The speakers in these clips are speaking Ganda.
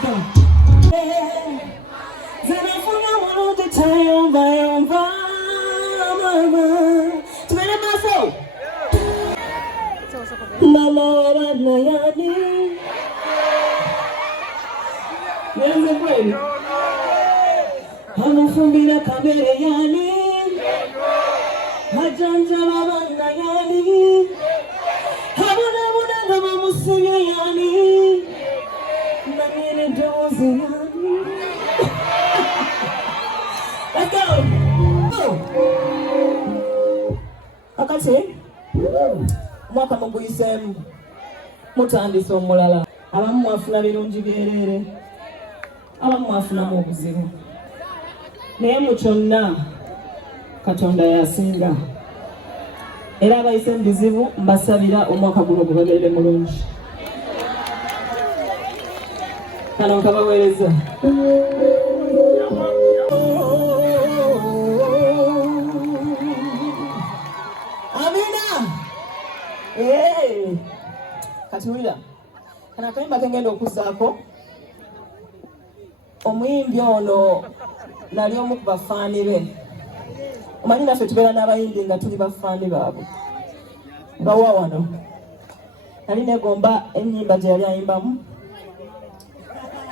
go. Zinafuna mulungi tayomba yomba mama. Tumene maso. Mama warana yani. Nianze kweli. Hamufumbira kamere yani. Majanja babana yani. Habuna munanga mamusiya yani. Nangene dozi yani. Let's go. Akati mwaka muguyise mutandise omulala abamu mwafuna birungi byerere abamu mwafunamu obuzibu naye mu kyonna Katonda yasinga era abayise mu bizibu mbasabira omwaka guno gubagerere mulungi kano nkabaweereza Katuwira kana kayimba kengenda okuzaako omuyimbi ono nali omu ku bafaani be omanyi naffe tubeera n'abayimbi nga tuli bafaani baabwe bawa wano nali negomba ennyimba gye yali ayimbamu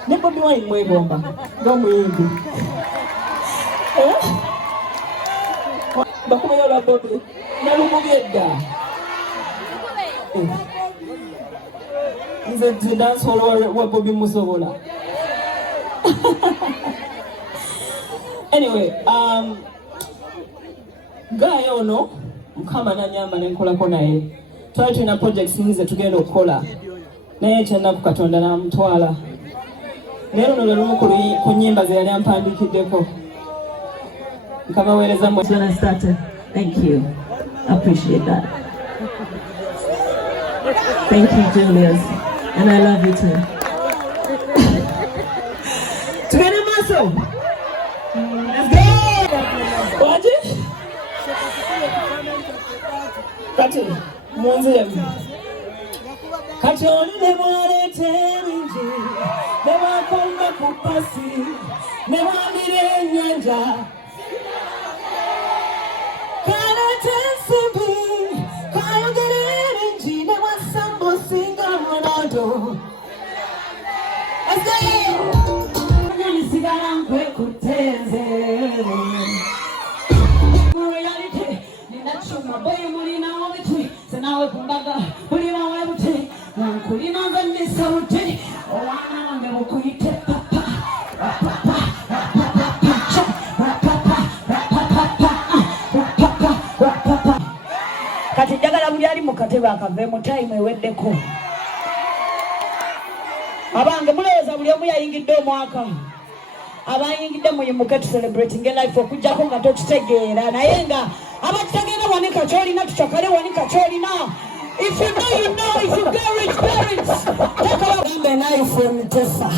ne Bobi Wine mwegomba ng'omuyimbi bakubayo lwa Bobi nalumubye dda nze dance hall wa Bobi musobola anyway guy ono mukama nanyamba nenkolako naye twali tulina projects nze tugenda okukola naye ekyennaku Katonda namutwala leero no lwe lumu ku nnyimba ze yali ampandiikiddeko nkabaweereza mu thank you I appreciate that. Thank you, Julius. And I love you too. Together, muscle. Let's go. Watch it. Cut it. Monzem. Kachoni ne more teminji. Ne wa konga kupasi. Ne wa mire nyanja. Kana tensibi. Kayo gerenji ne wa sambo singa Ronaldo. Let's go. Nani sigara nkwe kutenze. Reality. Ninachuma boy mulina obiti. Senawe kumbaga. Mulina webuti. Kulina ngane sauti. Owana wange mukuyite papa. Kati jagala buli ali mu katebe akavemu time eweddeko. Abange mulowooza buli omu yayingidde omwaka. Abayingidde muyimuke tu celebrating life okujjako nga tokitegeera naye nga abakitegeera wanika kyolina tukyakale wanika kyolina. If you know, you know. If you go, it's parents. Take a look. I'm an iPhone tester.